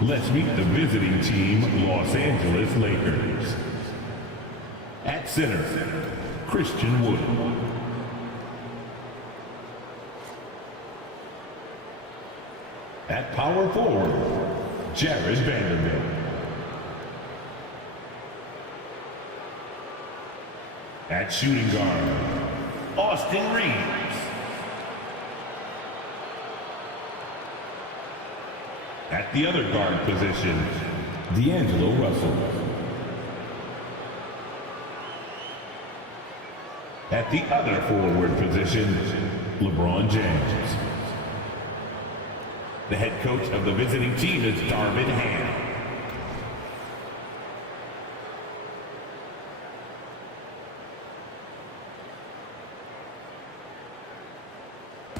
Let's meet the visiting team, Los Angeles Lakers. At center, Christian Wood. At power forward, Jared Vanderbilt. At shooting guard, Austin Reeves. At the other guard position, D'Angelo Russell. At the other forward position, LeBron James. The head coach of the visiting team is Darvin Ham.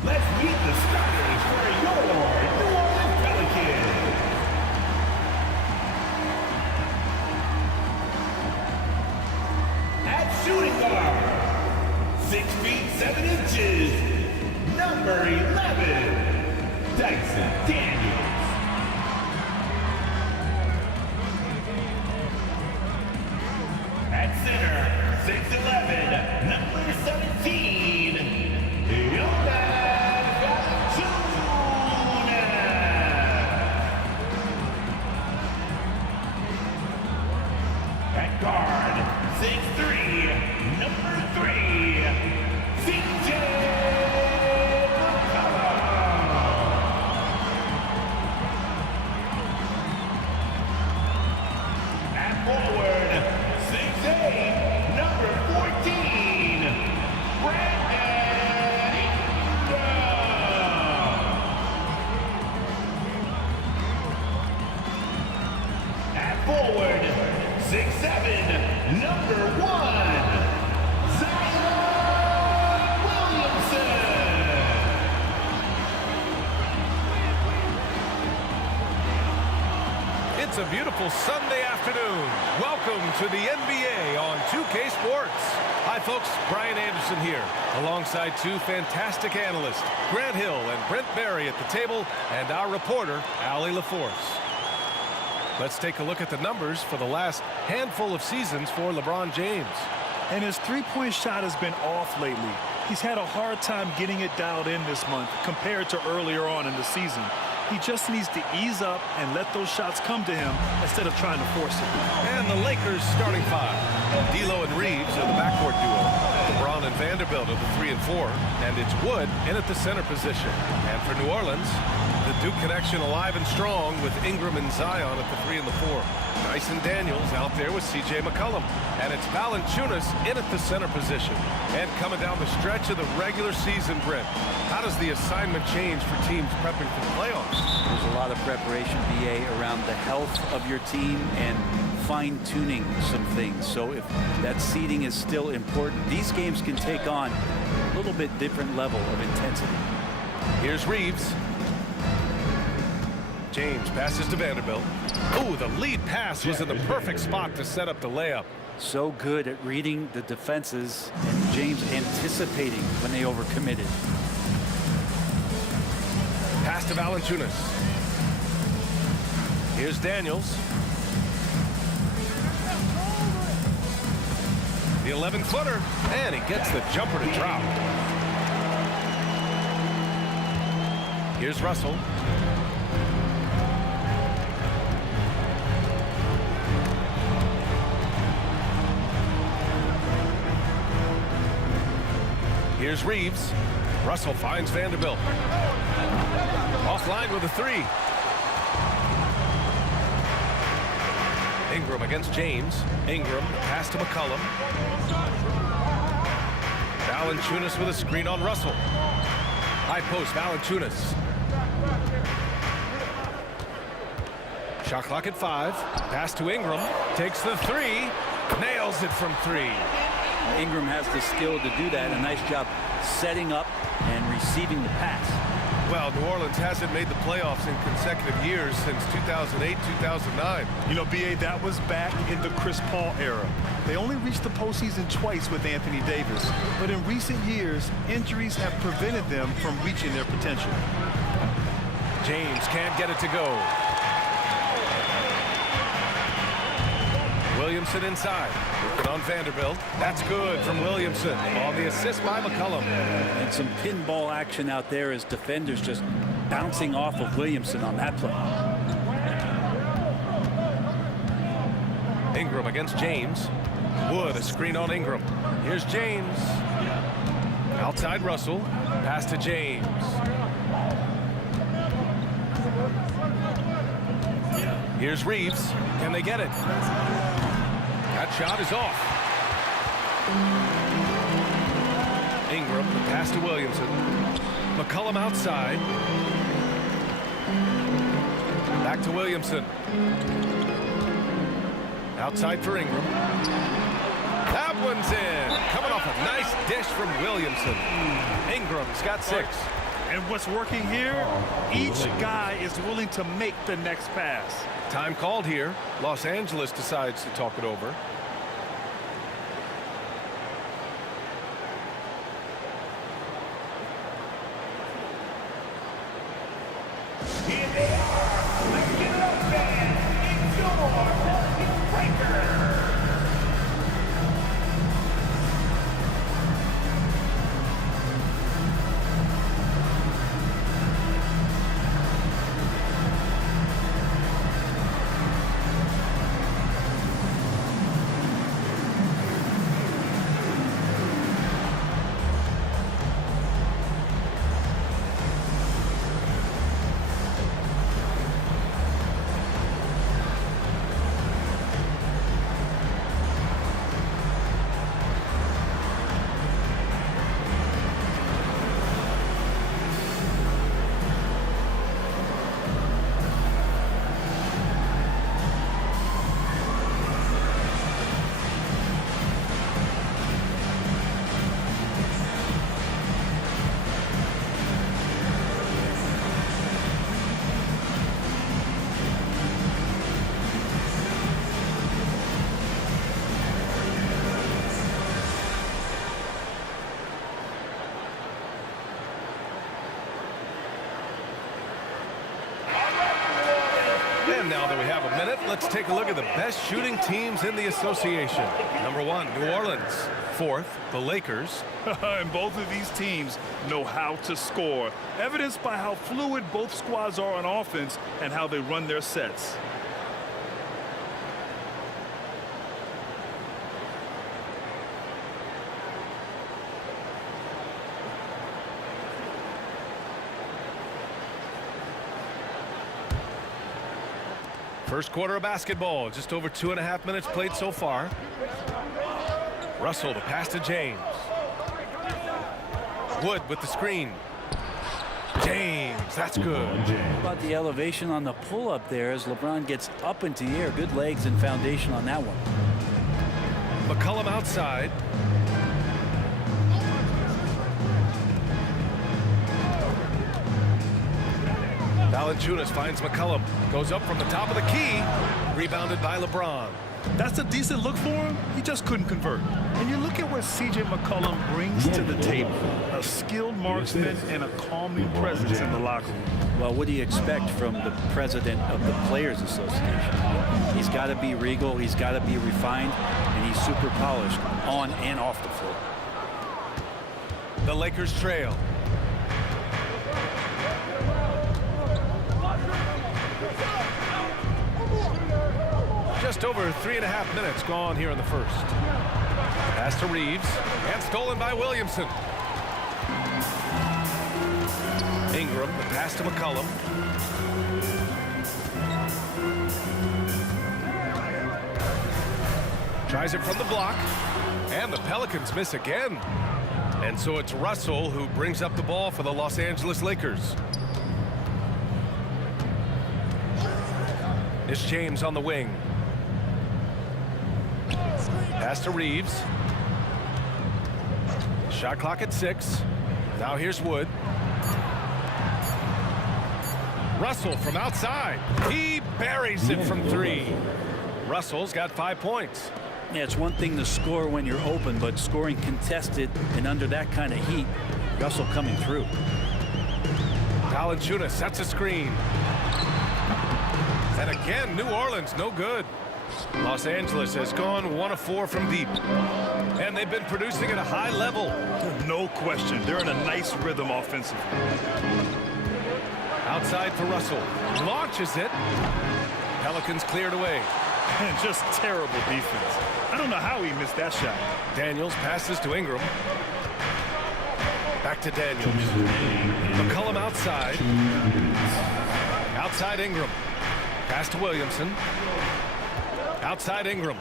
Let's meet the starters for your New Orleans Pelicans. At shooting guard, 6 feet 7 inches, number 11, Dyson Daniels. At center, 6'11", number 17, Jonas Valanciunas. At guard, 6'3", number 3, CJ. Forward, 6'8", number 14, Brandon Ingram. At forward, 6'7", number 1, Zion Williamson. It's a beautiful Sunday afternoon. Welcome to the NBA on 2K Sports. Hi folks, Brian Anderson here, alongside two fantastic analysts, Grant Hill and Brent Barry at the table, and our reporter, Allie LaForce. Let's take a look at the numbers for the last handful of seasons for LeBron James. And his three-point shot has been off lately. He's had a hard time getting it dialed in this month compared to earlier on in the season. He just needs to ease up and let those shots come to him instead of trying to force it. And the Lakers starting five. D'Lo and Reeves are the backcourt duo. LeBron and Vanderbilt are the 3 and 4. And it's Wood in at the center position. And for New Orleans, the Duke connection alive and strong with Ingram and Zion at the 3 and the 4. Dyson Daniels out there with C.J. McCollum. And it's Valanciunas in at the center position. And coming down the stretch of the regular season, Brent, how does the assignment change for teams prepping for the playoffs? There's a lot of preparation, BA, around the health of your team and fine-tuning some things. So if that seeding is still important, these games can take on a little bit different level of intensity. Here's Reeves. James passes to Vanderbilt. Oh, the lead pass was in the perfect spot to set up the layup. So good at reading the defenses, and James anticipating when they overcommitted. Pass to Valanciunas. Here's Daniels. The 11-footer, and he gets the jumper to drop. Here's Russell. Here's Reeves. Russell finds Vanderbilt. Offline with a 3. Ingram against James. Ingram, pass to McCollum. Valanciunas with a screen on Russell. High post, Valanciunas. Shot clock at 5. Pass to Ingram. Takes the 3. Nails it from 3. Ingram has the skill to do that. A nice job setting up and receiving the pass. Well, New Orleans hasn't made the playoffs in consecutive years since 2008, 2009. You know, BA, that was back in the Chris Paul era. They only reached the postseason twice with Anthony Davis. But in recent years, injuries have prevented them from reaching their potential. James can't get it to go. Williamson inside. Working on Vanderbilt. That's good from Williamson on the assist by McCollum. And some pinball action out there as defenders just bouncing off of Williamson on that play. Ingram against James. Wood, a screen on Ingram. Here's James. Outside Russell. Pass to James. Here's Reeves. Can they get it? That shot is off. Ingram, the pass to Williamson. McCollum outside. Back to Williamson. Outside for Ingram. That one's in. Coming off a nice dish from Williamson. Ingram's got 6. And what's working here? Each guy is willing to make the next pass. Time called here. Los Angeles decides to talk it over. Here they are. Let's get it up, fans. It's your Pelicans Breakers. And now that we have a minute, let's take a look at the best shooting teams in the association. Number 1, New Orleans. 4th, the Lakers. And both of these teams know how to score, evidenced by how fluid both squads are on offense and how they run their sets. First quarter of basketball, just over 2.5 minutes played so far. Russell, the pass to James. Wood with the screen. James, that's good. How about the elevation on the pull-up there as LeBron gets up into the air? Good legs and foundation on that one. McCollum outside. Valanciunas finds McCollum. Goes up from the top of the key. Rebounded by LeBron. That's a decent look for him. He just couldn't convert. And you look at what C.J. McCollum brings to the table. A skilled marksman and a calming presence in the locker room. Well, what do you expect from the president of the Players Association? He's got to be regal. He's got to be refined. And he's super polished on and off the floor. The Lakers trail. Just over 3.5 minutes gone here in the first. Pass to Reeves and stolen by Williamson. Ingram, the pass to McCollum. Tries it from the block, and the Pelicans miss again. And so it's Russell who brings up the ball for the Los Angeles Lakers. It's James on the wing. Pass to Reeves. Shot clock at 6. Now here's Wood. Russell from outside. He buries it from 3. Russell's got 5 points. Yeah, it's one thing to score when you're open, but scoring contested and under that kind of heat, Russell coming through. Valanciunas sets a screen. And again, New Orleans, no good. Los Angeles has gone 1 of 4 from deep. And they've been producing at a high level. No question. They're in a nice rhythm offensively. Outside for Russell. Launches it. Pelicans cleared away. And just terrible defense. I don't know how he missed that shot. Daniels passes to Ingram. Back to Daniels. McCollum outside. Outside Ingram. Pass to Williamson. Outside Ingram.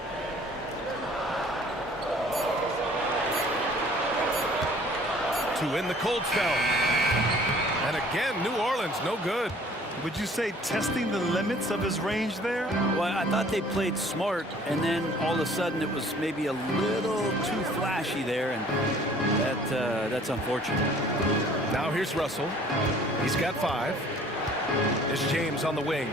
To win the cold spell. And again, New Orleans, no good. Would you say testing the limits of his range there? Well, I thought they played smart, and then all of a sudden it was maybe a little too flashy there, and that's unfortunate. Now here's Russell. He's got 5. It's James on the wing.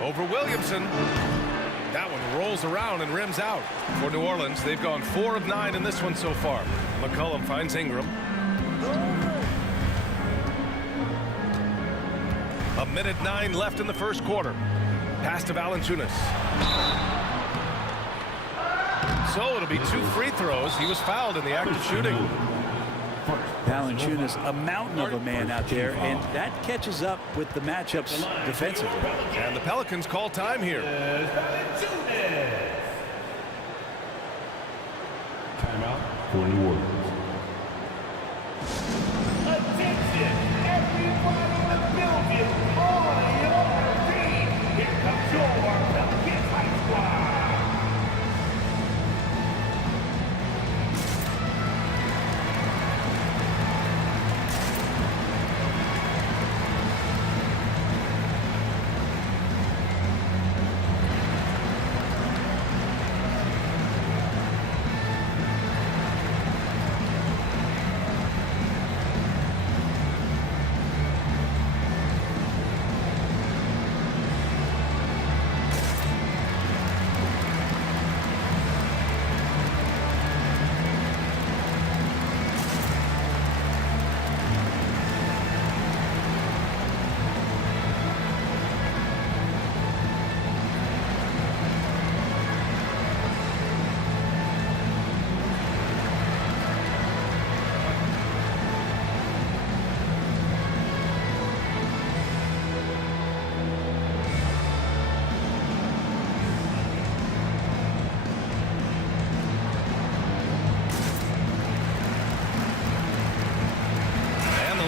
Over Williamson. That one rolls around and rims out. For New Orleans, they've gone 4 of 9 in this one so far. McCollum finds Ingram. A minute 9 left in the first quarter. Pass to Valanciunas. So it'll be 2 free throws. He was fouled in the act of shooting. Valanciunas, a mountain of a man out there, and that catches up with the matchups defensively. And the Pelicans call time here. Timeout for New Orleans. Attention, everybody in the building, on your feet. Here comes your Pelicans High Squad.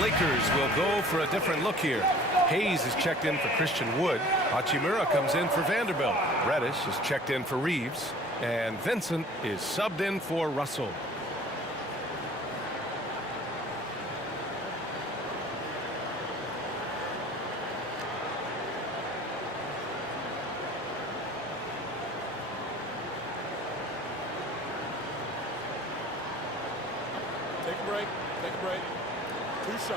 Lakers will go for a different look here. Hayes is checked in for Christian Wood. Hachimura comes in for Vanderbilt. Reddish is checked in for Reeves. And Vincent is subbed in for Russell. Take a break. Take a break. 2 shots.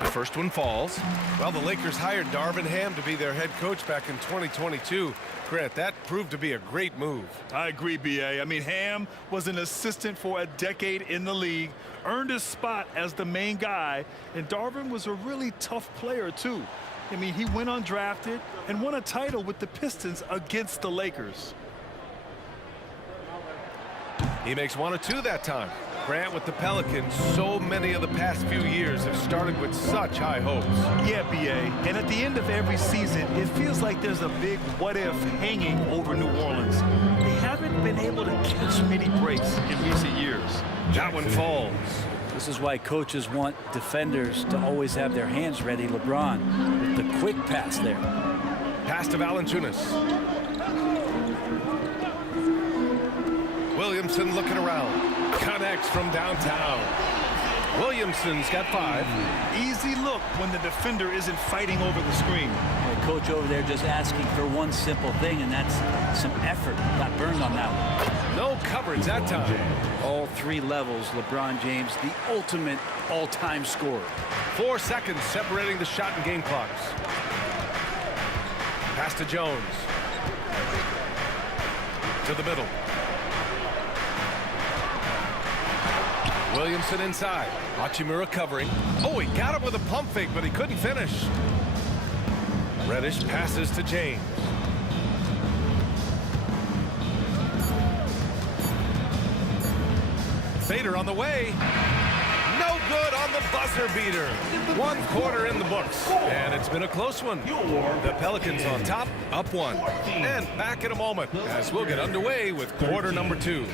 The first one falls. Well, the Lakers hired Darvin Ham to be their head coach back in 2022. Grant, that proved to be a great move. I agree, B.A. I mean, Ham was an assistant for a decade in the league, earned his spot as the main guy, and Darvin was a really tough player, too. I mean, he went undrafted and won a title with the Pistons against the Lakers. He makes 1 of 2 that time. Grant, with the Pelicans, so many of the past few years have started with such high hopes. Yeah, B.A. And at the end of every season, it feels like there's a big what-if hanging over New Orleans. They haven't been able to catch many breaks in recent years. That one falls. This is why coaches want defenders to always have their hands ready. LeBron with the quick pass there. Pass to Valanciunas. Williamson looking around. Connects from downtown. Williamson's got 5. Easy look when the defender isn't fighting over the screen. The coach over there just asking for one simple thing, and that's some effort. Got burned on that one. No coverage that time. All 3 levels, LeBron James, the ultimate all-time scorer. 4 seconds separating the shot and game clocks. Pass to Jones. To the middle. Williamson inside. Hachimura covering. Oh, he got him with a pump fake, but he couldn't finish. Reddish passes to James. Fader on the way. No good on the buzzer beater. 1 quarter in the books, and it's been a close one. The Pelicans on top, up 1. And back in a moment as we'll get underway with quarter number 2.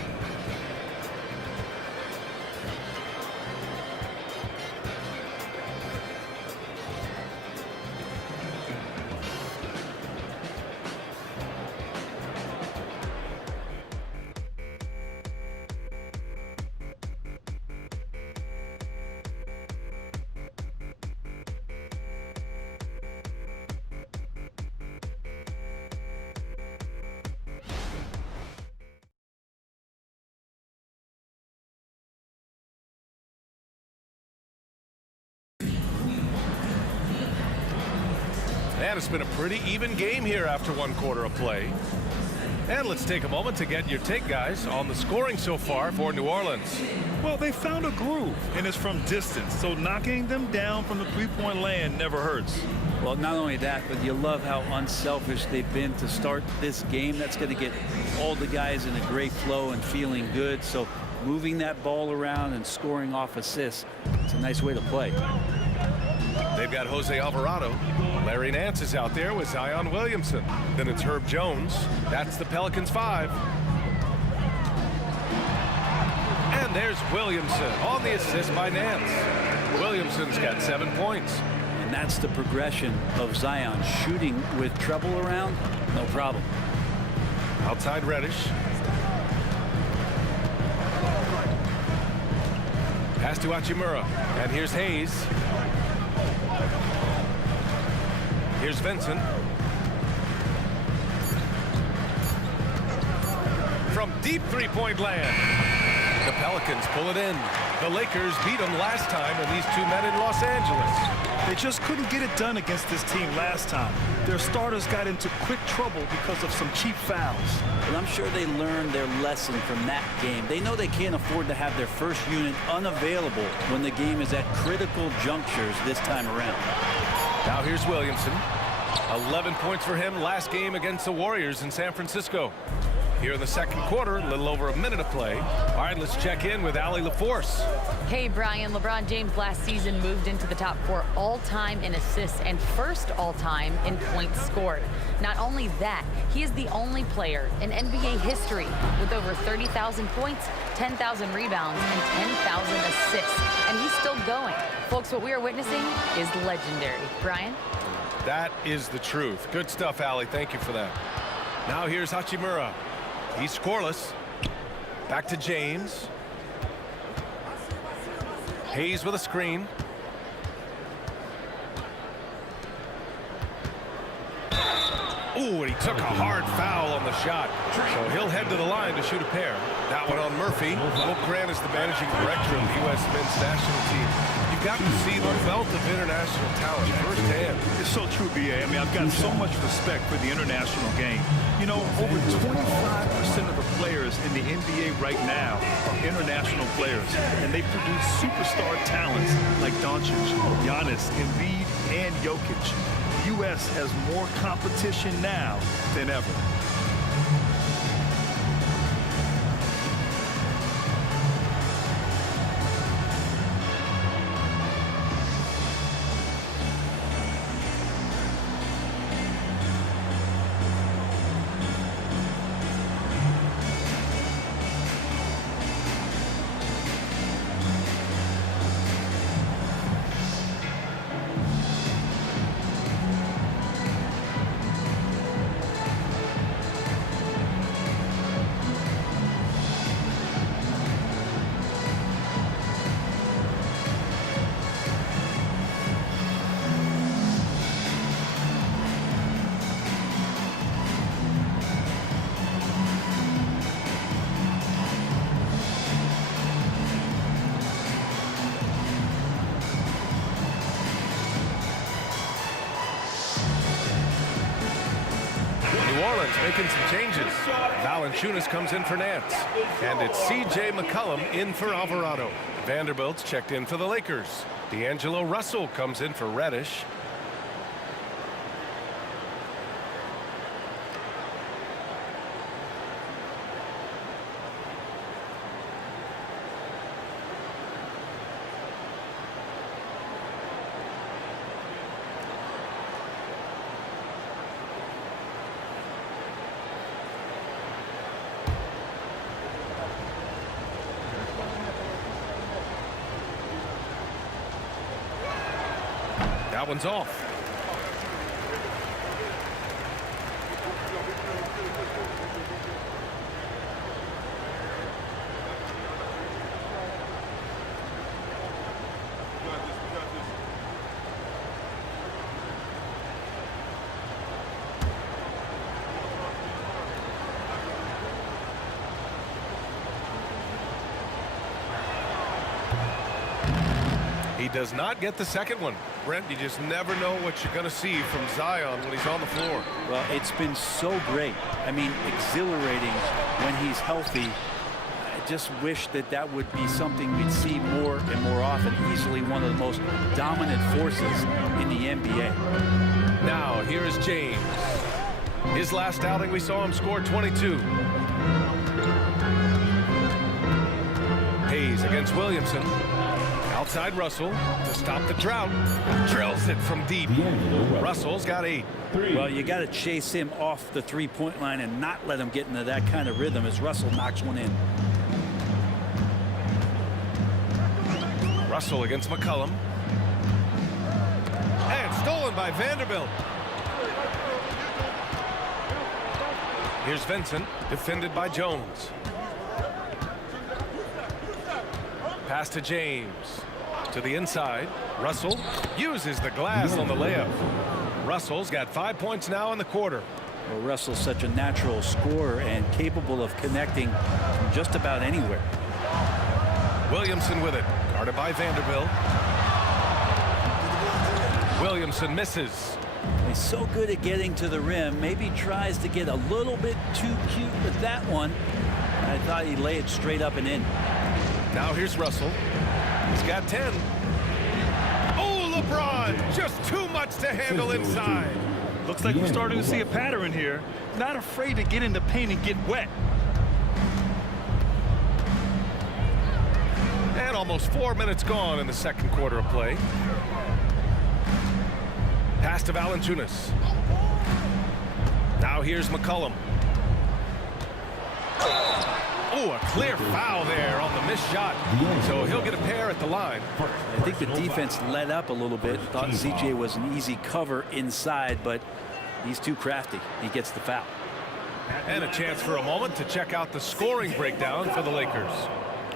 And it's been a pretty even game here after 1 quarter of play. And let's take a moment to get your take, guys, on the scoring so far for New Orleans. Well, they found a groove, and it's from distance, so knocking them down from the three-point land never hurts. Well, not only that, but you love how unselfish they've been to start this game. That's going to get all the guys in a great flow and feeling good. So moving that ball around and scoring off assists, it's a nice way to play. They've got Jose Alvarado. Larry Nance is out there with Zion Williamson. Then it's Herb Jones. That's the Pelicans 5. And there's Williamson on the assist by Nance. Williamson's got 7 points. And that's the progression of Zion. Shooting with trouble around, no problem. Outside Reddish. Pass to Hachimura. And here's Hayes. Here's Vincent. From deep three-point land. The Pelicans pull it in. The Lakers beat them last time, and these 2 met in Los Angeles. They just couldn't get it done against this team last time. Their starters got into quick trouble because of some cheap fouls. But I'm sure they learned their lesson from that game. They know they can't afford to have their first unit unavailable when the game is at critical junctures this time around. Now here's Williamson. 11 points for him last game against the Warriors in San Francisco. Here in the second quarter, a little over a minute of play. All right, let's check in with Allie LaForce. Hey, Brian. LeBron James last season moved into the top 4 all-time in assists and first all-time in points scored. Not only that, he is the only player in NBA history with over 30,000 points, 10,000 rebounds, and 10,000 assists. And he's still going. Folks, what we are witnessing is legendary. Brian? That is the truth. Good stuff, Allie. Thank you for that. Now here's Hachimura. He's scoreless. Back to James. Hayes with a screen. Ooh, and he took a hard foul on the shot. So he'll head to the line to shoot a pair. That one on Murphy. Will Grant is the managing director of the U.S. men's national team. You've got to see the wealth of international talent firsthand. It's so true, B.A. I mean, I've got so much respect for the international game. You know, over 25% of the players in the NBA right now are international players, and they produce superstar talents like Doncic, Giannis, Embiid, and Jokic. The U.S. has more competition now than ever. Orleans making some changes. Valanciunas comes in for Nance. And it's C.J. McCollum in for Alvarado. Vanderbilt's checked in for the Lakers. D'Angelo Russell comes in for Reddish. That one's off. He does not get the second one. Brent, you just never know what you're going to see from Zion when he's on the floor. Well, it's been so great. I mean, exhilarating when he's healthy. I just wish that that would be something we'd see more and more often. Easily one of the most dominant forces in the NBA. Now, here is James. His last outing, we saw him score 22. Hayes against Williamson. Outside Russell to stop the drought. Drills it from deep. Russell's got 8. Well, you got to chase him off the three-point line and not let him get into that kind of rhythm as Russell knocks one in. Russell against McCollum. And stolen by Vanderbilt. Here's Vincent, defended by Jones. Pass to James. To the inside. Russell uses the glass on the layup. Russell's got 5 points now in the quarter. Well, Russell's such a natural scorer and capable of connecting from just about anywhere. Williamson with it. Guarded by Vanderbilt. Williamson misses. He's so good at getting to the rim. Maybe tries to get a little bit too cute with that one. I thought he'd lay it straight up and in. Now here's Russell. He's got 10. Oh, LeBron! Just too much to handle inside. Looks like we're starting to see a pattern here. Not afraid to get in the paint and get wet. And almost 4 minutes gone in the second quarter of play. Pass to Valanciunas. Now here's McCollum. Oh, a clear foul there on the missed shot. So he'll get a pair at the line. I think the defense let up a little bit. Thought CJ was an easy cover inside, but he's too crafty. He gets the foul. And a chance for a moment to check out the scoring breakdown for the Lakers.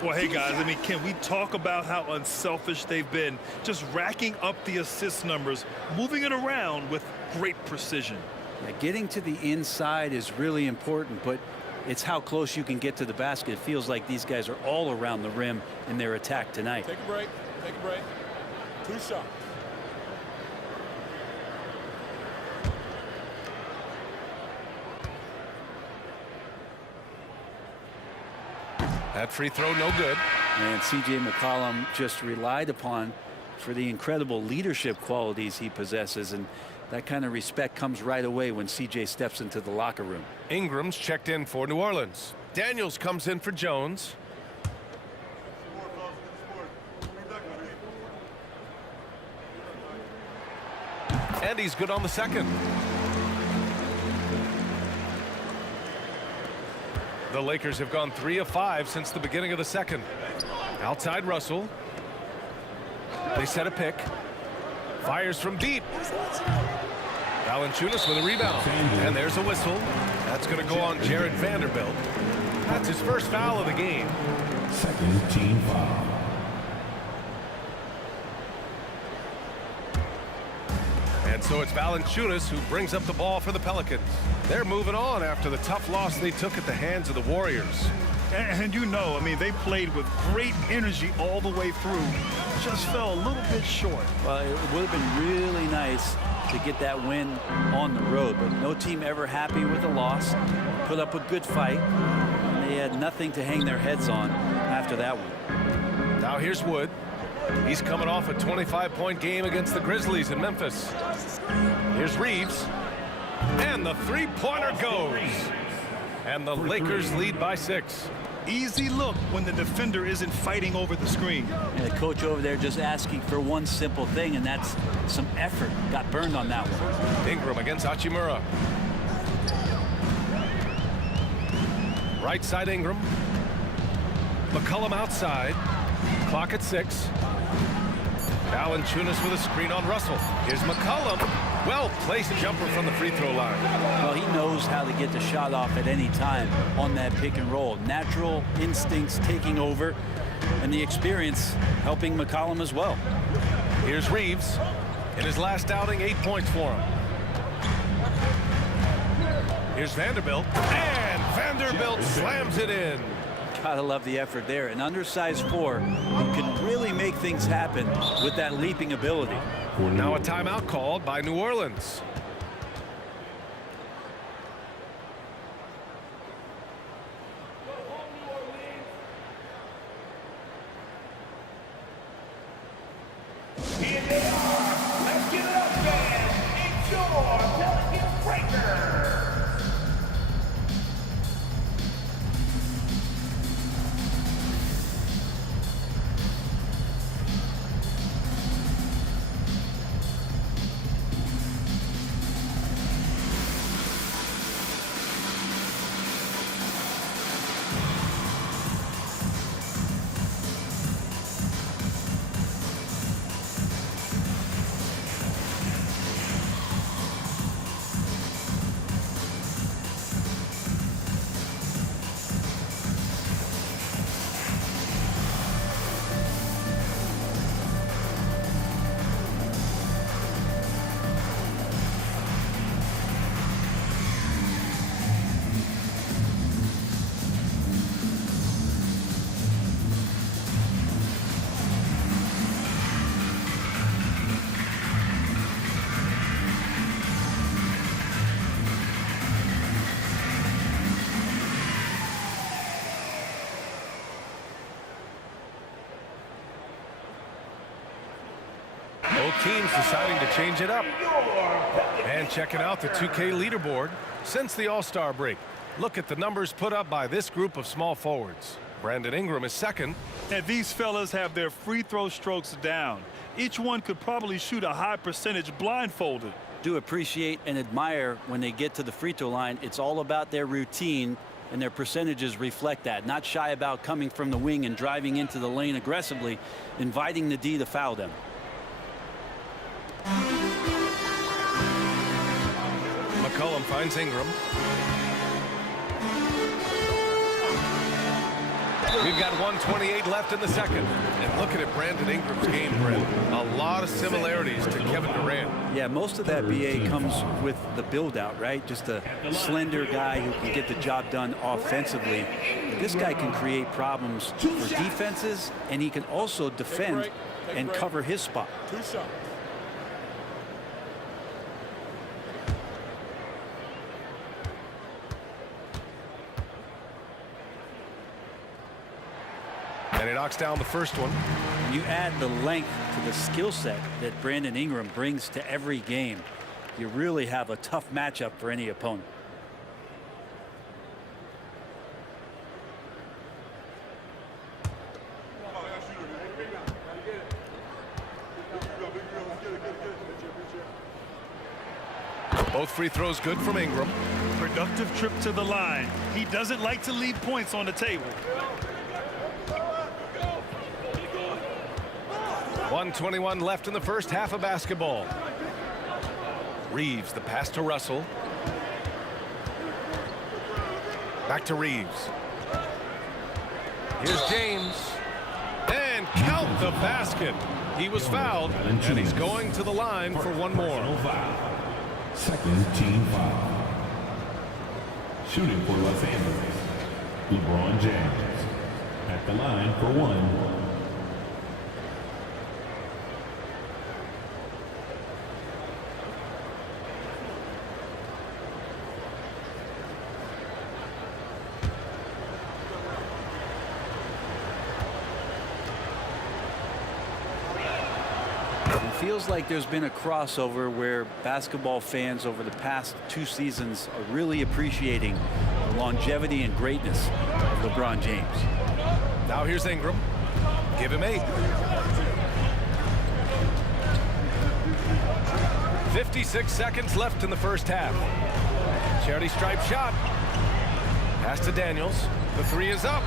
Well, hey, guys, I mean, can we talk about how unselfish they've been? Just racking up the assist numbers, moving it around with great precision. Yeah, getting to the inside is really important, but it's how close you can get to the basket. It feels like these guys are all around the rim in their attack tonight. Take a break. Take a break. 2 shots. That free throw no good. And C.J. McCollum just relied upon for the incredible leadership qualities he possesses, and that kind of respect comes right away when C.J. steps into the locker room. Ingram's checked in for New Orleans. Daniels comes in for Jones. And he's good on the second. The Lakers have gone 3 of 5 since the beginning of the second. Outside Russell. They set a pick. Fires from deep. Valanciunas with a rebound. And there's a whistle. That's going to go on Jared Vanderbilt. That's his first foul of the game. Second team foul. And so it's Valanciunas who brings up the ball for the Pelicans. They're moving on after the tough loss they took at the hands of the Warriors. And you know, I mean, they played with great energy all the way through. Just fell a little bit short. Well, it would have been really nice to get that win on the road. But no team ever happy with a loss. Put up a good fight. And they had nothing to hang their heads on after that one. Now here's Wood. He's coming off a 25-point game against the Grizzlies in Memphis. Here's Reeves. And the three-pointer goes. And the Lakers lead by 6. Easy look when the defender isn't fighting over the screen. And the coach over there just asking for one simple thing, and that's some effort. Got burned on that one. Ingram against Hachimura. Right side Ingram. McCollum outside. Clock at 6. Valanciunas with a screen on Russell. Here's McCollum. Well-placed jumper from the free throw line. Well, he knows how to get the shot off at any time on that pick and roll. Natural instincts taking over, and the experience helping McCollum as well. Here's Reeves. In his last outing, 8 points for him. Here's Vanderbilt. And Vanderbilt slams it in. Gotta love the effort there. An undersized 4 who can really make things happen with that leaping ability. Now a timeout called by New Orleans. Here they are. Let's give it up, fans. It's your Pelicans Breakers. Both teams deciding to change it up. And checking out the 2K leaderboard since the All-Star break. Look at the numbers put up by this group of small forwards. Brandon Ingram is second. And these fellas have their free throw strokes down. Each one could probably shoot a high percentage blindfolded. Do appreciate and admire when they get to the free throw line. It's all about their routine, and their percentages reflect that. Not shy about coming from the wing and driving into the lane aggressively, inviting the D to foul them. McCollum finds Ingram. We've got 1:28 left in the second. And look at Brandon Ingram's game, Brent. A lot of similarities to Kevin Durant. Yeah, most of that BA comes with the build-out, right? Just a slender guy who can get the job done offensively. But this guy can create problems for defenses, and he can also defend and cover his spot. 2 shots. And he knocks down the first one. You add the length to the skill set that Brandon Ingram brings to every game, you really have a tough matchup for any opponent. Both free throws good from Ingram. Productive trip to the line. He doesn't like to leave points on the table. 1:21 left in the first half of basketball. Reeves, the pass to Russell. Back to Reeves. Here's James. And count the basket. He was fouled, and he's going to the line for one more. Second team foul. Shooting for Los Angeles, LeBron James. At the line for one. feels like there's been a crossover where basketball fans over the past 2 seasons are really appreciating the longevity and greatness of LeBron James. Now here's Ingram. Give him 8. 56 seconds left in the first half. Charity stripe shot. Pass to Daniels. The 3 is up.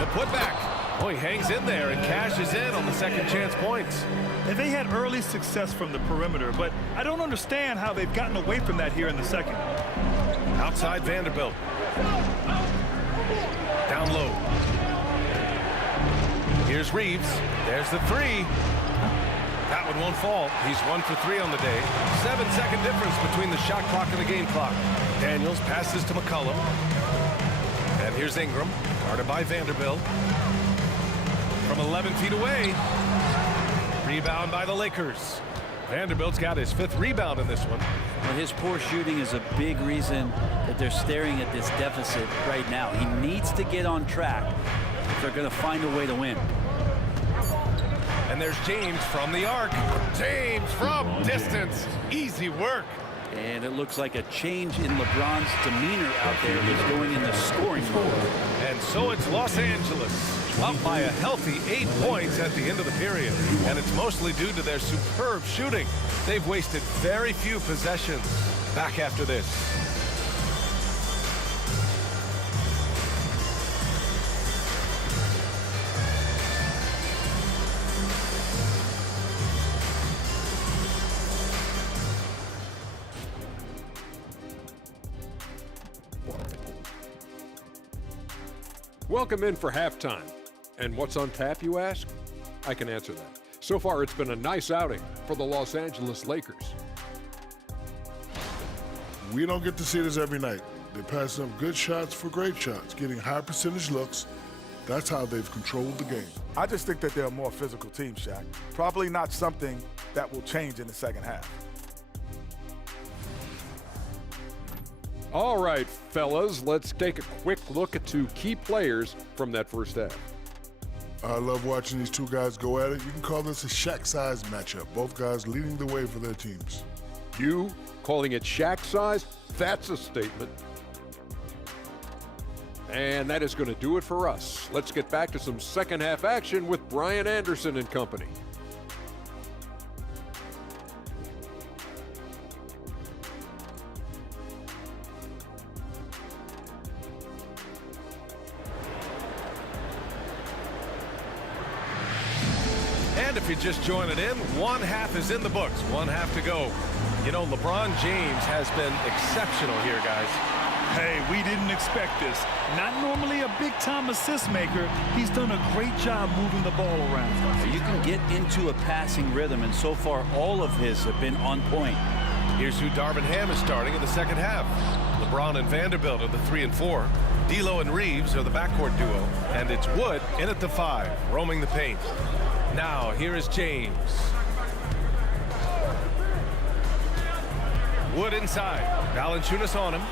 The putback. Oh, he hangs in there and cashes in on the second chance points. And they had early success from the perimeter, but I don't understand how they've gotten away from that here in the second. Outside Vanderbilt. Down low. Here's Reeves. There's the 3. That one won't fall. He's 1 for 3 on the day. 7-second difference between the shot clock and the game clock. Daniels passes to McCollum. And here's Ingram, guarded by Vanderbilt. From 11 feet away. Rebound by the Lakers. Vanderbilt's got his 5th rebound in this one. Well, his poor shooting is a big reason that they're staring at this deficit right now. He needs to get on track if they're going to find a way to win. And there's James from the arc. James from distance. Easy work. And it looks like a change in LeBron's demeanor out there is going in the scoring mode. And so it's Los Angeles, up by a healthy 8 points at the end of the period. And it's mostly due to their superb shooting. They've wasted very few possessions. Back after this. Welcome in for halftime. And what's on tap, you ask? I can answer that. So far, it's been a nice outing for the Los Angeles Lakers. We don't get to see this every night. They're passing up good shots for great shots, getting high percentage looks. That's how they've controlled the game. I just think that they're a more physical team, Shaq. Probably not something that will change in the second half. All right, fellas, let's take a quick look at 2 key players from that first half. I love watching these 2 guys go at it. You can call this a Shaq-size matchup. Both guys leading the way for their teams. You calling it Shaq size? That's a statement. And that is going to do it for us. Let's get back to some second half action with Brian Anderson and company. And if you're just joining in, 1 half is in the books, 1 half to go. You know, LeBron James has been exceptional here, guys. Hey, we didn't expect this. Not normally a big-time assist maker. He's done a great job moving the ball around. You can get into a passing rhythm, and so far all of his have been on point. Here's who Darvin Ham is starting in the second half. LeBron and Vanderbilt are the 3 and 4. D'Lo and Reeves are the backcourt duo. And it's Wood in at the 5, roaming the paint. Now, here is James. Wood inside. Valanciunas on him.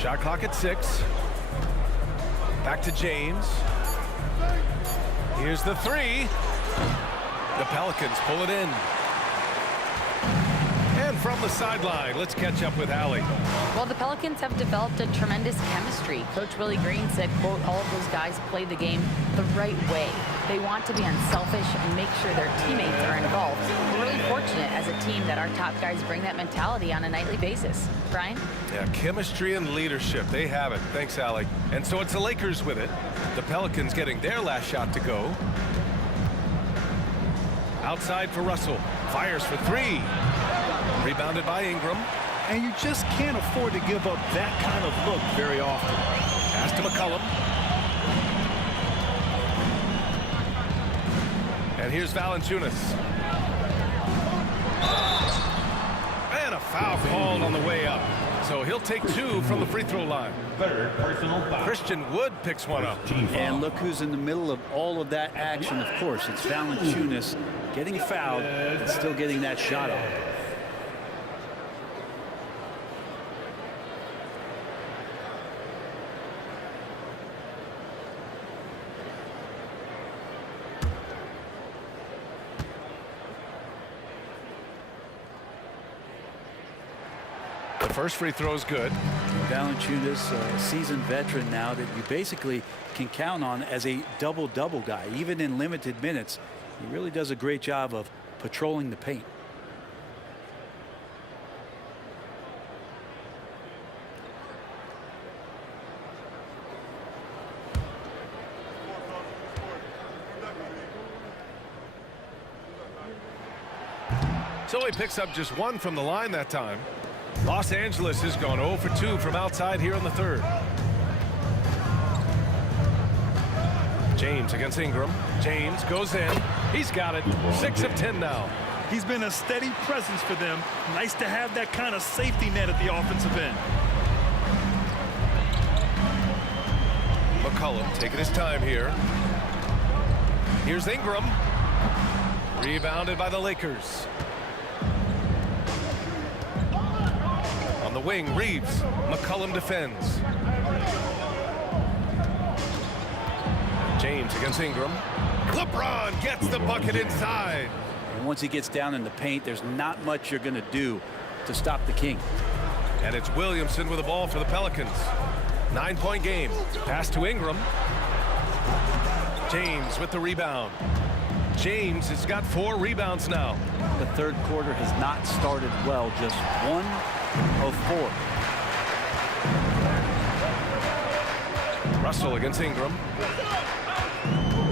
Shot clock at 6. Back to James. Here's the 3. The Pelicans pull it in. And from the sideline, let's catch up with Allie. Well, the Pelicans have developed a tremendous chemistry. Coach Willie Green said, quote, all of those guys play the game the right way. They want to be unselfish and make sure their teammates are involved. We're really fortunate as a team that our top guys bring that mentality on a nightly basis. Brian? Yeah, chemistry and leadership, they have it. Thanks, Allie. And so it's the Lakers with it. The Pelicans getting their last shot to go. Outside for Russell. Fires for 3. Rebounded by Ingram. And you just can't afford to give up that kind of look very often. Pass to McCollum. And here's Valanciunas. And a foul called on the way up. So he'll take 2 from the free throw line. 3rd personal foul. Christian Wood picks one up. And look who's in the middle of all of that action. Of course, it's Valanciunas getting fouled and still getting that shot off. The first free throw is good. Valanciunas, a seasoned veteran now that you basically can count on as a double-double guy. Even in limited minutes, he really does a great job of patrolling the paint. So he picks up just one from the line that time. Los Angeles has gone 0 for 2 from outside here in the third. James against Ingram. James goes in. He's got it. 6 of 10 now. He's been a steady presence for them. Nice to have that kind of safety net at the offensive end. McCollum taking his time here. Here's Ingram. Rebounded by the Lakers. On the wing, Reeves. McCollum defends. James against Ingram. LeBron gets the bucket inside. And once he gets down in the paint, there's not much you're going to do to stop the King. And it's Williamson with the ball for the Pelicans. 9-point game. Pass to Ingram. James with the rebound. James has got 4 rebounds now. The third quarter has not started well. Just 1 of 4. Russell against Ingram.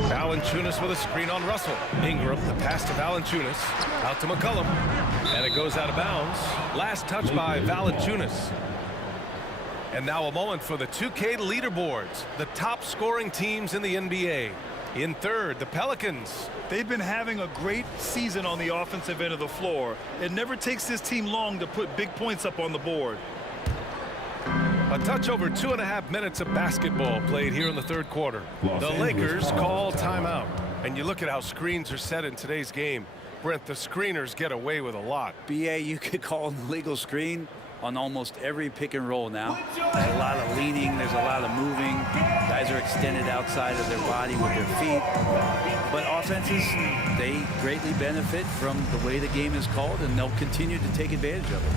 Valanciunas with a screen on Russell. Ingram, the pass to Valanciunas. Out to McCollum. And it goes out of bounds. Last touch by Valanciunas. And now a moment for the 2K leaderboards. The top scoring teams in the NBA. In third, the Pelicans. They've been having a great season on the offensive end of the floor. It never takes this team long to put big points up on the board. A touch over 2.5 minutes of basketball played here in the third quarter. The Lakers call timeout. And you look at how screens are set in today's game. Brent, the screeners get away with a lot. BA, you could call an illegal screen on almost every pick and roll now. There's a lot of leaning. There's a lot of moving. Guys are extended outside of their body with their feet. But offenses, they greatly benefit from the way the game is called, and they'll continue to take advantage of it.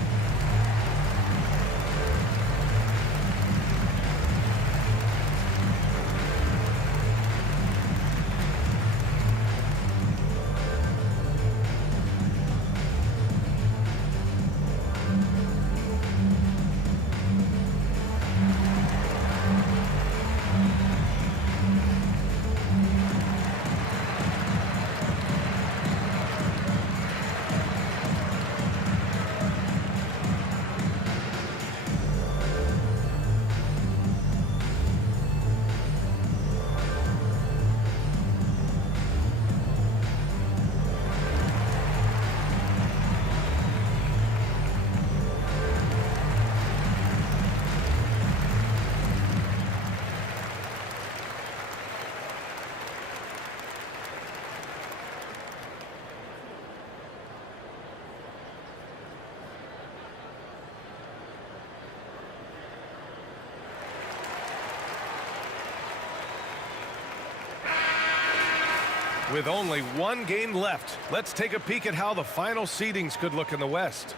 With only 1 game left, let's take a peek at how the final seedings could look in the West.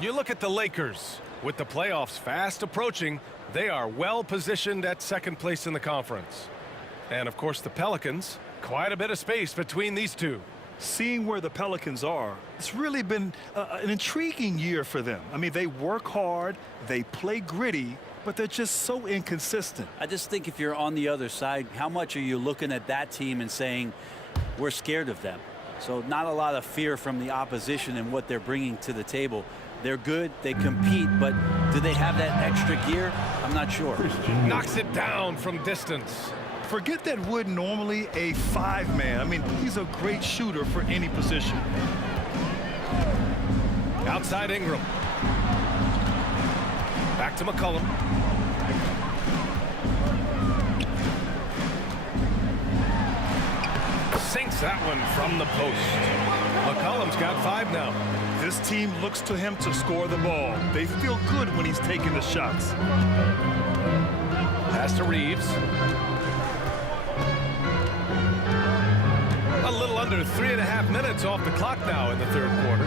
You look at the Lakers. With the playoffs fast approaching, they are well positioned at second place in the conference. And of course the Pelicans, quite a bit of space between these two. Seeing where the Pelicans are, it's really been an intriguing year for them. I mean, they work hard, they play gritty, but they're just so inconsistent. I just think if you're on the other side, how much are you looking at that team and saying, we're scared of them? So not a lot of fear from the opposition and what they're bringing to the table. They're good, they compete, but do they have that extra gear? I'm not sure. Knocks it down from distance. Forget that Wood normally a 5-man. I mean, he's a great shooter for any position. Outside Ingram. Back to McCollum. Sinks that one from the post. McCollum's got 5 now. This team looks to him to score the ball. They feel good when he's taking the shots. Pass to Reeves. A little under 3.5 minutes off the clock now in the third quarter.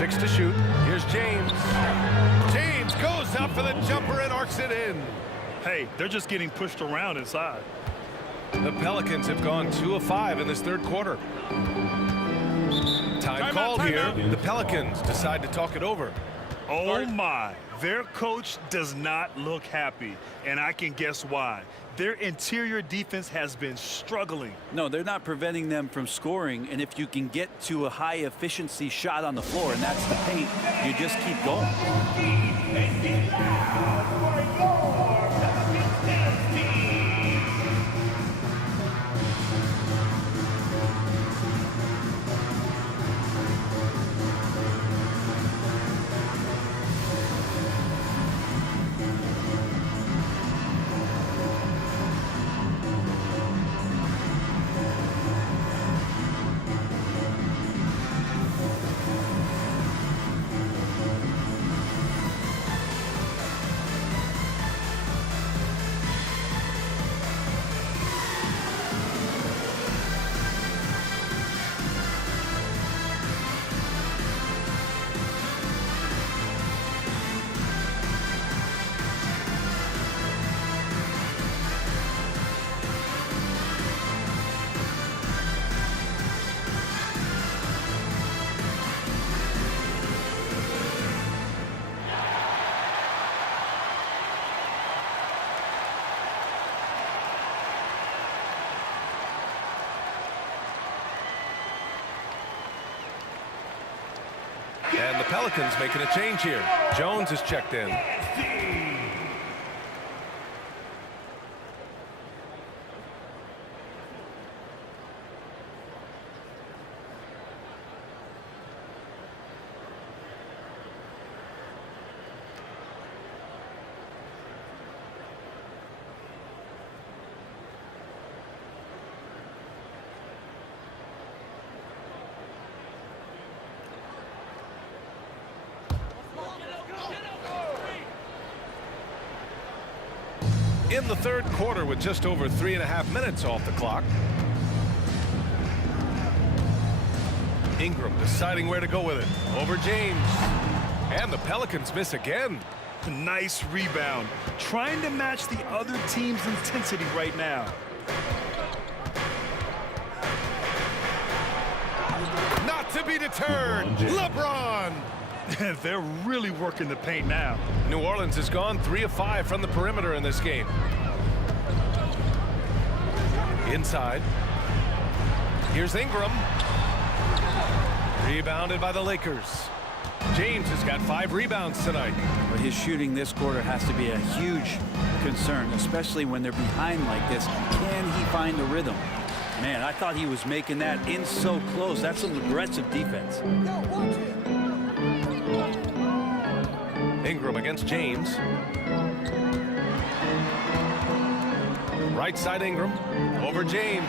6 to shoot. Here's James. James goes up for the jumper and arcs it in. Hey, they're just getting pushed around inside. The Pelicans have gone 2 of 5 in this third quarter. Time called here. The Pelicans decide to talk it over. Oh my, their coach does not look happy, and I can guess why. Their interior defense has been struggling. No, they're not preventing them from scoring, and if you can get to a high efficiency shot on the floor, and that's the paint, you just keep going. And get loud for your Pelicans dance team. And the Pelicans making a change here. Jones is checked in. In the third quarter with just over 3.5 minutes off the clock. Ingram deciding where to go with it. Over James. And the Pelicans miss again. Nice rebound. Trying to match the other team's intensity right now. Not to be deterred. LeBron. They're really working the paint now. New Orleans has gone 3 of 5 from the perimeter in this game. Inside. Here's Ingram. Rebounded by the Lakers. James has got 5 rebounds tonight. But his shooting this quarter has to be a huge concern, especially when they're behind like this. Can he find the rhythm? Man, I thought he was making that in so close. That's some aggressive defense. Ingram against James. Right side Ingram. Over James.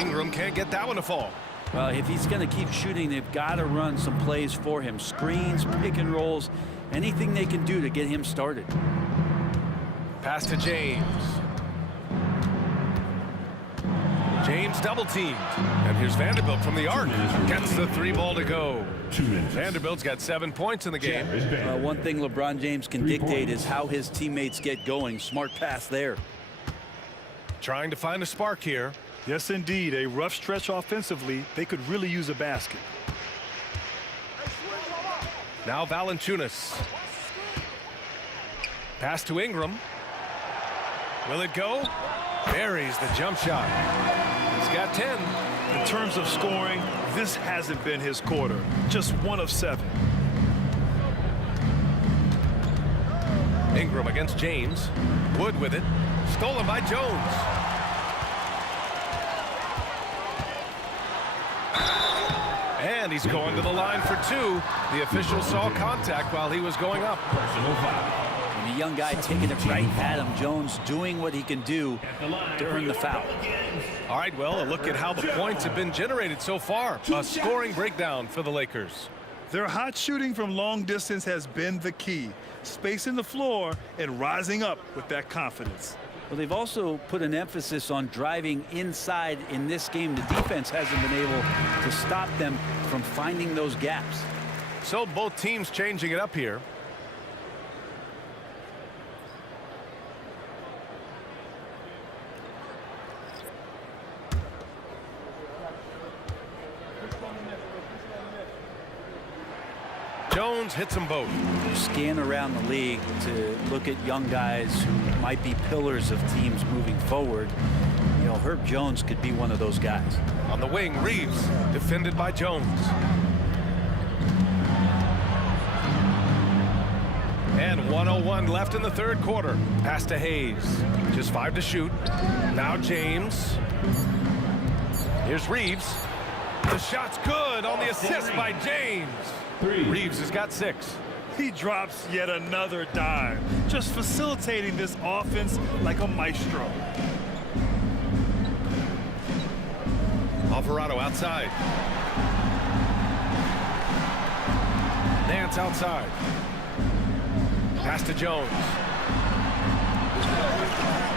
Ingram can't get that one to fall. Well, if he's going to keep shooting, they've got to run some plays for him. Screens, pick and rolls, anything they can do to get him started. Pass to James. James double teamed. And here's Vanderbilt from the arc. Gets the 3 ball to go. 2 minutes. Vanderbilt's got 7 points in the game. One thing LeBron James can dictate is how his teammates get going. Smart pass there. Trying to find a spark here. Yes, indeed. A rough stretch offensively. They could really use a basket. Now Valanciunas. Pass to Ingram. Will it go? Buries the jump shot. He's got 10. In terms of scoring, this hasn't been his quarter. Just 1 of 7. Ingram against James. Wood with it. Stolen by Jones. And he's going to the line for 2. The official saw contact while he was going up. Personal foul. And the young guy taking it right at him. Jones doing what he can do to earn the foul. All right, well, a look at how the points have been generated so far. A scoring breakdown for the Lakers. Their hot shooting from long distance has been the key. Spacing the floor and rising up with that confidence. Well, they've also put an emphasis on driving inside in this game. The defense hasn't been able to stop them from finding those gaps. So both teams changing it up here. Jones hits them both. Scan around the league to look at young guys who might be pillars of teams moving forward. You know, Herb Jones could be one of those guys. On the wing, Reeves, defended by Jones. And 1:01 left in the third quarter. Pass to Hayes. Just 5 to shoot. Now James. Here's Reeves. The shot's good on the assist by James. Reeves has got 6. He drops yet another dime, just facilitating this offense like a maestro. Alvarado outside. Nance outside. Pass to Jones.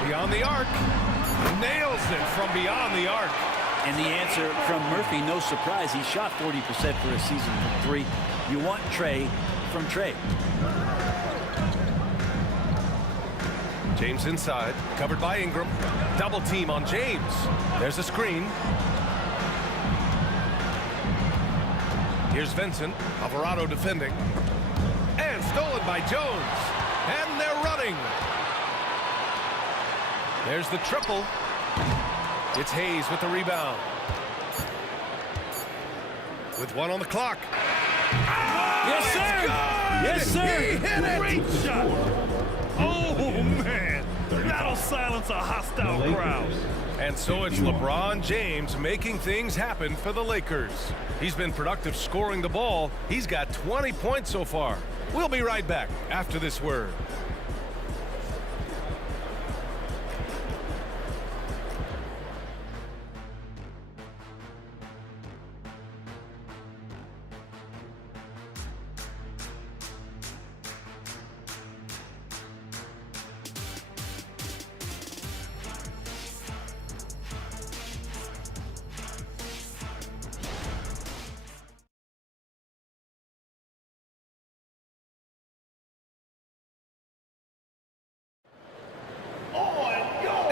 Beyond the arc. Nails it from beyond the arc. And the answer from Murphy, no surprise. He shot 40% for a season from 3. You want Trey from Trey. James inside, covered by Ingram. Double team on James. There's a screen. Here's Vincent. Alvarado defending. And stolen by Jones. And they're running. There's the triple. It's Hayes with the rebound. With 1 on the clock. Yes, sir. Yes, sir. He hit it. Great shot. Oh, man. That'll silence a hostile crowd. And so it's LeBron James making things happen for the Lakers. He's been productive scoring the ball. He's got 20 points so far. We'll be right back after this word.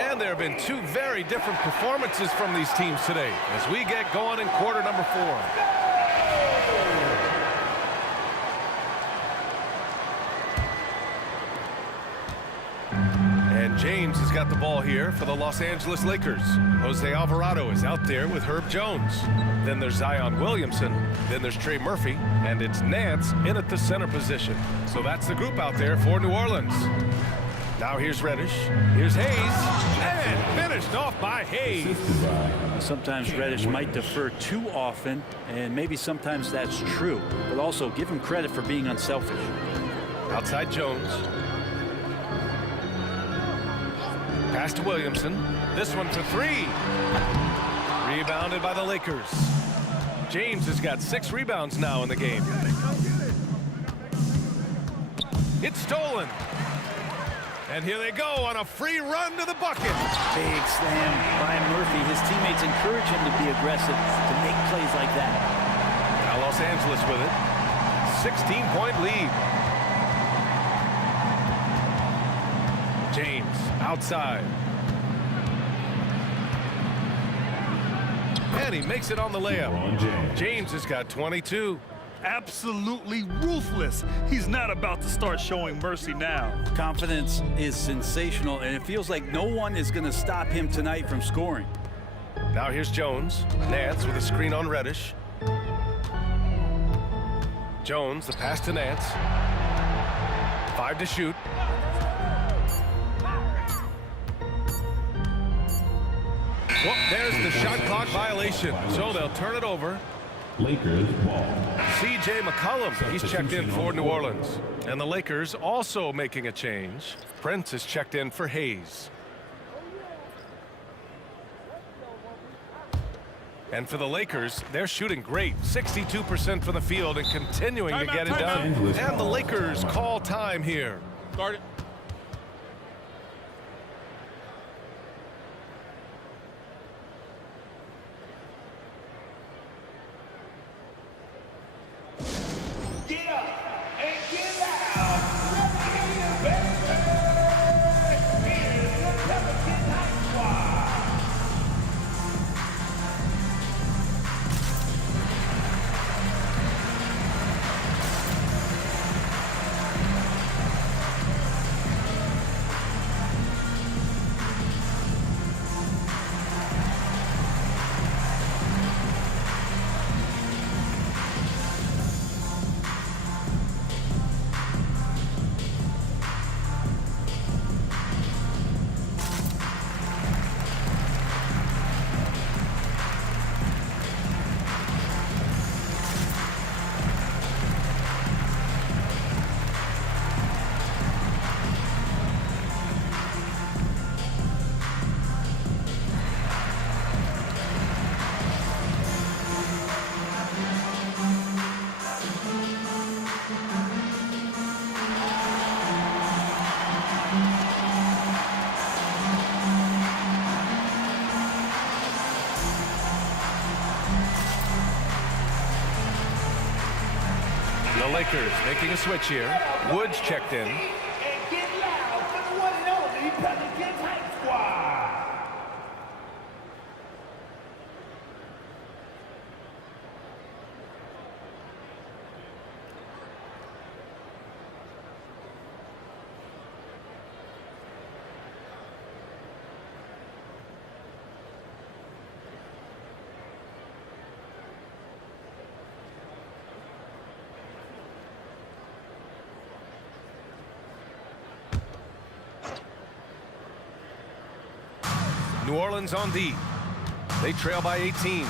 And there have been 2 very different performances from these teams today as we get going in quarter number 4. And James has got the ball here for the Los Angeles Lakers. Jose Alvarado is out there with Herb Jones. Then there's Zion Williamson. Then there's Trey Murphy. And it's Nance in at the center position. So that's the group out there for New Orleans. Now here's Reddish. Here's Hayes. And finished off by Hayes. Sometimes Reddish might defer too often, and maybe sometimes that's true. But also give him credit for being unselfish. Outside Jones. Pass to Williamson. This one for 3. Rebounded by the Lakers. James has got 6 rebounds now in the game. It's stolen. And here they go on a free run to the bucket. Big slam by Murphy. His teammates encourage him to be aggressive, to make plays like that. Now Los Angeles with it. 16-point lead. James outside. And he makes it on the layup. James has got 22. Absolutely ruthless. He's not about to start showing mercy now. Confidence is sensational, and it feels like no one is going to stop him tonight from scoring. Now here's Jones. Nance with a screen on Reddish. Jones, the pass to Nance. 5 to shoot. Well, there's the shot clock violation, so they'll turn it over. Lakers ball. C.J. McCollum, he's checked in for New Orleans. And the Lakers also making a change. Prince is checked in for Hayes. And for the Lakers, they're shooting great. 62% from the field and continuing to get it done. And the Lakers call time here. Guard it. up and get loud. Let's get it, baby. Here's the Pelicans High Squad. The Lakers making a switch here. Woods checked in. And get loud for the one and only Pelicans High Squad. New Orleans on D. They trail by 18.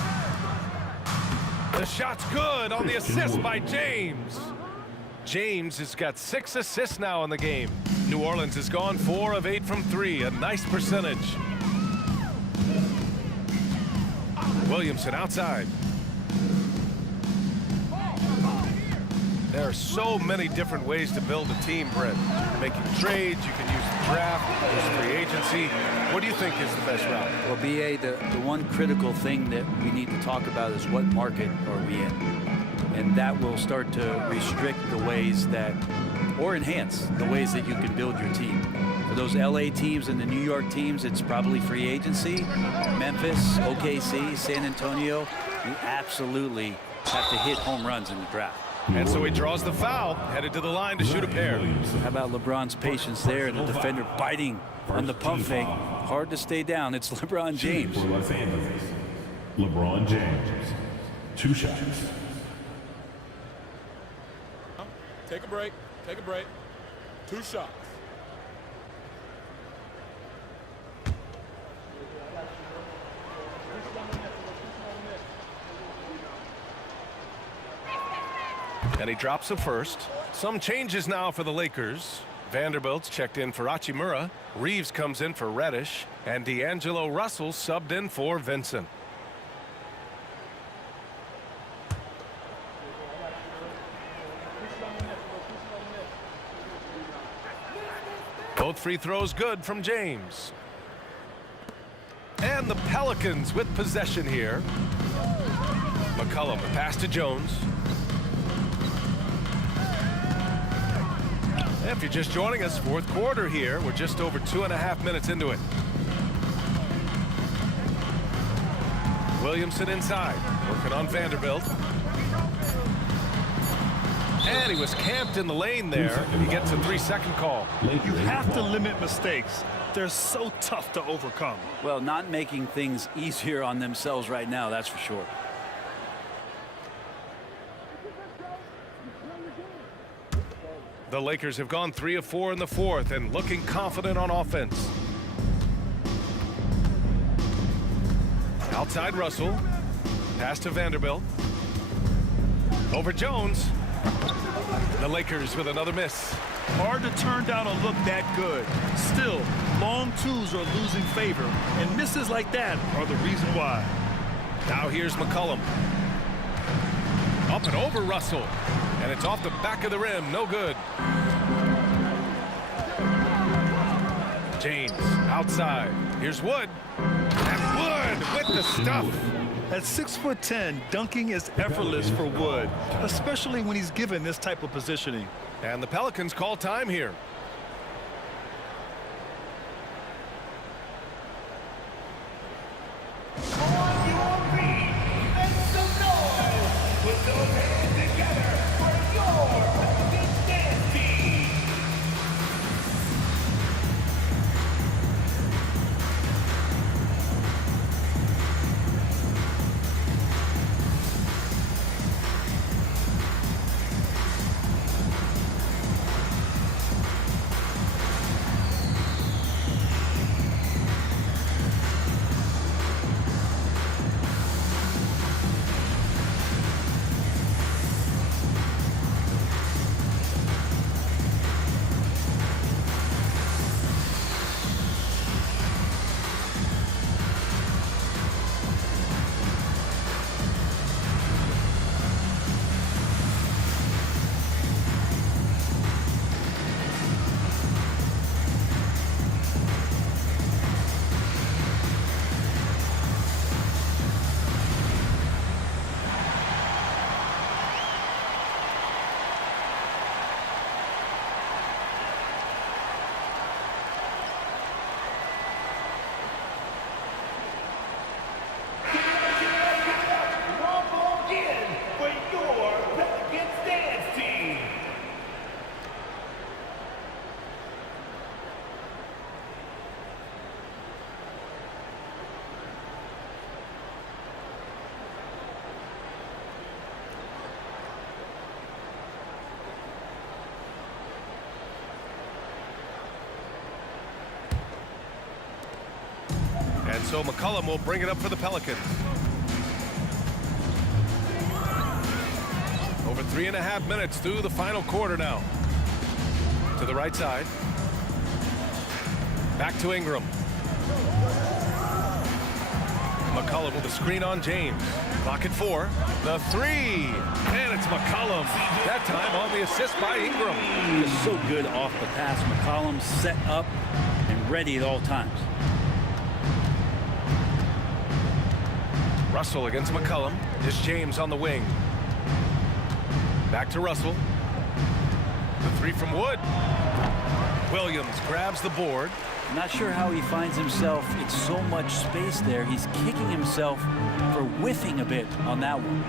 The shot's good on the assist by James. James has got 6 assists now in the game. New Orleans has gone 4 of 8 from 3, a nice percentage. Williamson outside. There are so many different ways to build a team, Brett. Making trades, you can use the draft, use free agency. What do you think is the best route? Well, BA, the one critical thing that we need to talk about is what market are we in? And that will start to restrict the ways that, or enhance the ways that you can build your team. For those LA teams and the New York teams, it's probably free agency. Memphis, OKC, San Antonio, you absolutely have to hit home runs in the draft. And so he draws the foul, headed to the line to shoot a pair. How about LeBron's patience there, the defender biting on the pump fake. Hard to stay down. It's LeBron James. For Los Angeles, LeBron James. 2 shots. Take a break. Take a break. 2 shots. And he drops the first. Some changes now for the Lakers. Vanderbilt's checked in for Hachimura. Reeves comes in for Reddish. And D'Angelo Russell subbed in for Vincent. Both free throws good from James. And the Pelicans with possession here. McCollum, a pass to Jones. If you're just joining us, 4th quarter here. We're just over 2.5 minutes into it. Williamson inside, working on Vanderbilt. And he was camped in the lane there. He gets a 3-second call. You have to limit mistakes. They're so tough to overcome. Well, not making things easier on themselves right now, that's for sure. The Lakers have gone 3 of 4 in the 4th and looking confident on offense. Outside Russell. Pass to Vanderbilt. Over Jones. The Lakers with another miss. Hard to turn down a look that good. Still, long twos are losing favor, and misses like that are the reason why. Now here's McCollum. Up and over Russell. And it's off the back of the rim. No good. James outside. Here's Wood. And Wood with the stuff. At 6'10", dunking is effortless for Wood, especially when he's given this type of positioning. And the Pelicans call time here. On your feet, make some noise. Put those hands together for your Pelicans dance team. Rumble again for your Pelicans dance team. And so McCollum will bring it up for the Pelicans. Over 3.5 minutes through the final quarter now. To the right side. Back to Ingram. McCollum with a screen on James. Clock at 4. The 3. And it's McCollum. That time on the assist by Ingram. He is so good off the pass. McCollum set up and ready at all times. Russell against McCollum. Is James on the wing. Back to Russell. The 3 from Wood. Williams grabs the board. I'm not sure how he finds himself in so much space there. He's kicking himself for whiffing a bit on that one.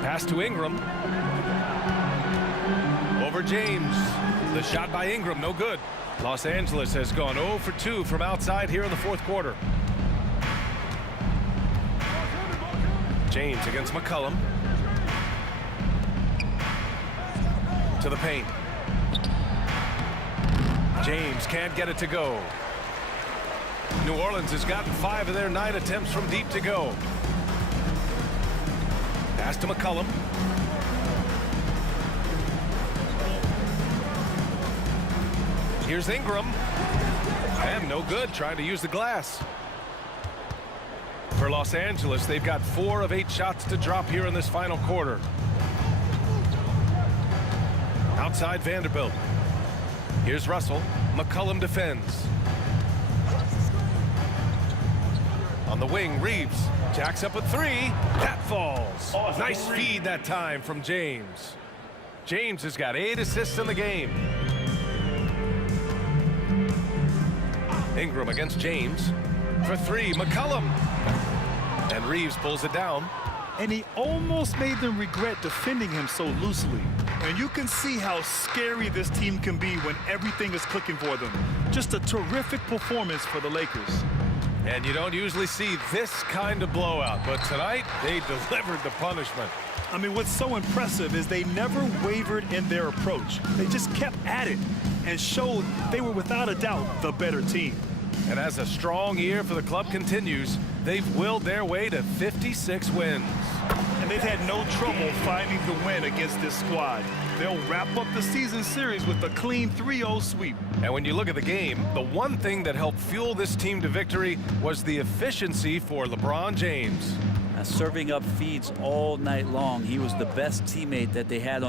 Pass to Ingram. Over James. The shot by Ingram, no good. Los Angeles has gone 0 for 2 from outside here in the fourth quarter. James against McCollum. To the paint. James can't get it to go. New Orleans has gotten 5 of their 9 attempts from deep to go. Pass to McCollum. Here's Ingram. And no good, trying to use the glass. For Los Angeles, they've got 4 of 8 shots to drop here in this final quarter. Outside Vanderbilt. Here's Russell. McCollum defends. On the wing, Reeves jacks up a 3. That falls. Nice feed that time from James. James has got 8 assists in the game. Ingram against James. For 3, McCollum. And Reeves pulls it down. And he almost made them regret defending him so loosely. And you can see how scary this team can be when everything is clicking for them. Just a terrific performance for the Lakers. And you don't usually see this kind of blowout, but tonight they delivered the punishment. I mean, what's so impressive is they never wavered in their approach. They just kept at it and showed they were without a doubt the better team. And as a strong year for the club continues, they've willed their way to 56 wins. And they've had no trouble finding the win against this squad. They'll wrap up the season series with a clean 3-0 sweep. And when you look at the game, the one thing that helped fuel this team to victory was the efficiency for LeBron James. Serving up feeds all night long. He was the best teammate that they had on